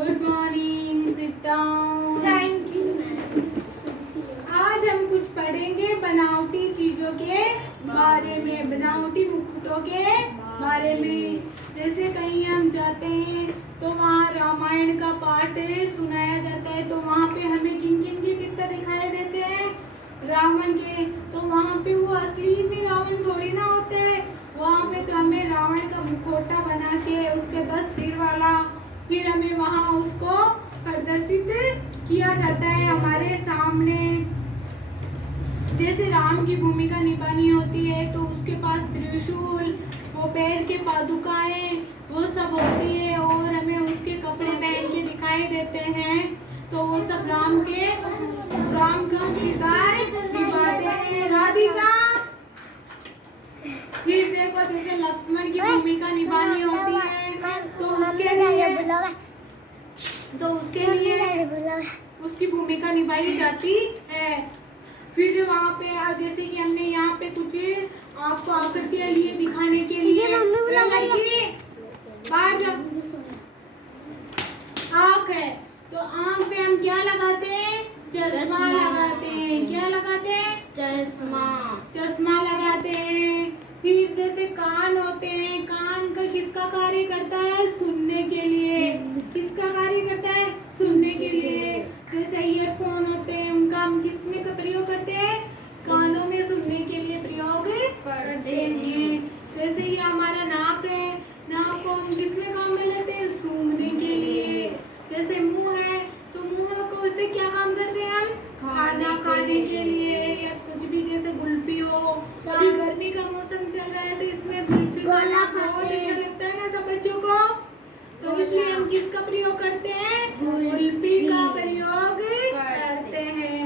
Good morning, sit down. Thank you. आज हम कुछ पढ़ेंगे बनावटी चीजों के बारे में, बनावटी मुकुटों के बारे में। जैसे कहीं हम जाते हैं तो वहाँ रामायण का पाठ सुनाया जाता है, तो वहाँ पे हमें किन किन के चित्र दिखाई देते हैं? रावण के। तो वहाँ पे वो असली में रावण थोड़ी ना होते हैं, वहाँ पे तो हमें रावण का मुखौटा बना के उसके 10 सिर वाला, फिर हमें वहाँ उसको प्रदर्शित किया जाता है हमारे सामने। जैसे राम की भूमिका निभानी होती है तो उसके पास त्रिशूल, वो पैर के पादुकाएं, वो सब होती है, और हमें उसके कपड़े पहन के दिखाई देते हैं। तो वो सब राम का किरदार निभाते हैं। राधिका, फिर देखो जैसे लक्ष्मण की भूमिका निभानी होती है तो उसके लिए उसकी भूमिका निभाई जाती है। फिर वहाँ पे जैसे कि हमने यहाँ पे कुछ आपको आकृतियाँ लिए दिखाने के लिए, लड़की बाहर जाओ। आँख है तो आँख पे हम क्या लगाते हैं? चश्मा लगाते हैं। क्या लगाते हैं? चश्मा लगाते हैं। फिर जैसे कान होते हैं, कान का किसका कार्य करता है? सुनने के लिए। किसका कार्य करता है? सुनने के लिए। जैसे ईयरफोन होते हैं, उनका हम किसमें का प्रयोग करते हैं? कानों में सुनने के लिए प्रयोग करते हैं। जैसे ये हमारा नाक है, नाक को हम किसमें काम में लेते हैं? सूंघने के लिए। जैसे मुंह है तो मुंह को उससे क्या काम करते हैं हम? खाना खाने के लिए, या कुछ भी जैसे कुल्फी हो, अभी गर्मी का मौसम चल रहा है तो इसमें कुल्फी खाना बहुत अच्छा लगता है ना सब बच्चों को, तो इसलिए हम किसका प्रयोग करते हैं? कुल्फी का प्रयोग करते हैं।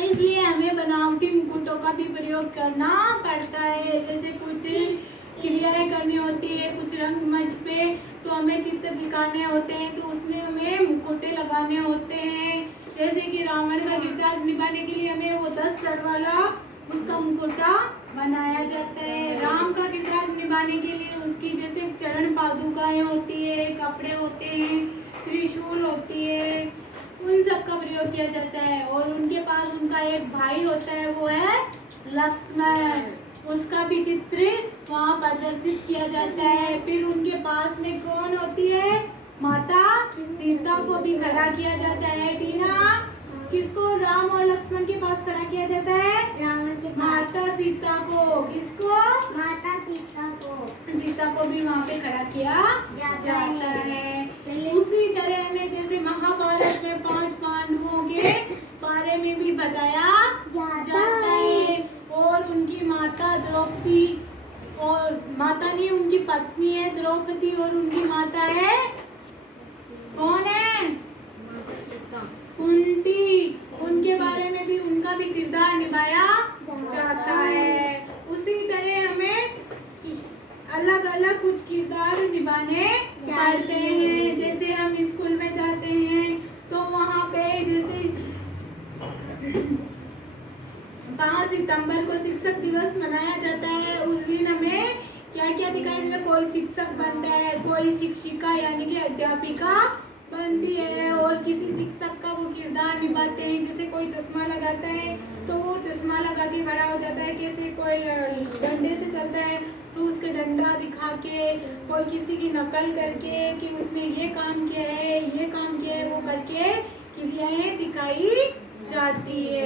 इसलिए हमें बनावटी मुकुटों का भी प्रयोग करना पड़ता है। जैसे कुछ क्रियाएं करनी होती है, कुछ रंगमंच पे तो हमें चित्र दिखाने होते हैं, तो उसमें हमें मुकुटे लगाने होते हैं। जैसे कि रावण का किरदार निभाने के लिए हमें वो 10 सर वाला उसका मुकुटा बनाया जाता है। राम का किरदार निभाने के लिए उसकी जैसे चरण पादुकाएं होती है, कपड़े होते हैं, त्रिशूल होती है, उन सब का प्रयोग किया जाता है। और उनके पास उनका एक भाई होता है, वो है लक्ष्मण, उसका भी चित्र वहाँ प्रदर्शित किया जाता है। फिर उनके पास में कौन होती है? माता सीता को भी खड़ा किया जाता है। टीना, किसको राम और लक्ष्मण के पास खड़ा किया जाता है? रावण के पास। माता सीता को। किसको? माता सीता को। सीता को भी वहाँ पे खड़ा किया जाता है। उसी तरह में जैसे महाभारत में 5 पांडवों के बारे में भी बताया जाता है, और उनकी माता द्रौपदी, और माता नहीं उनकी पत्नी है द्रौपदी, और उनकी माता है कौन है? कुंती। उनके बारे में भी उनका भी किरदार निभाया जाता है। उसी तरह हमें अलग अलग कुछ किरदार निभाने पड़ते हैं। जैसे हम स्कूल में जाते हैं तो वहाँ पे जैसे 5 सितंबर को शिक्षक दिवस मनाया जाता है। उस दिन हमें क्या क्या दिखाई देता है? कोई शिक्षक बनता है, कोई शिक्षिका यानी कि अध्यापिका बनती है, और किसी शिक्षक का वो किरदार निभाते हैं। जैसे कोई चश्मा लगाता है तो वो चश्मा लगा के खड़ा हो जाता है, कैसे कोई डंडे से चलता है तो उसके डंडा दिखा के, कोई किसी की नकल करके कि उसने ये काम किया है, ये काम किया है, वो करके क्रियाएं दिखाई जाती है।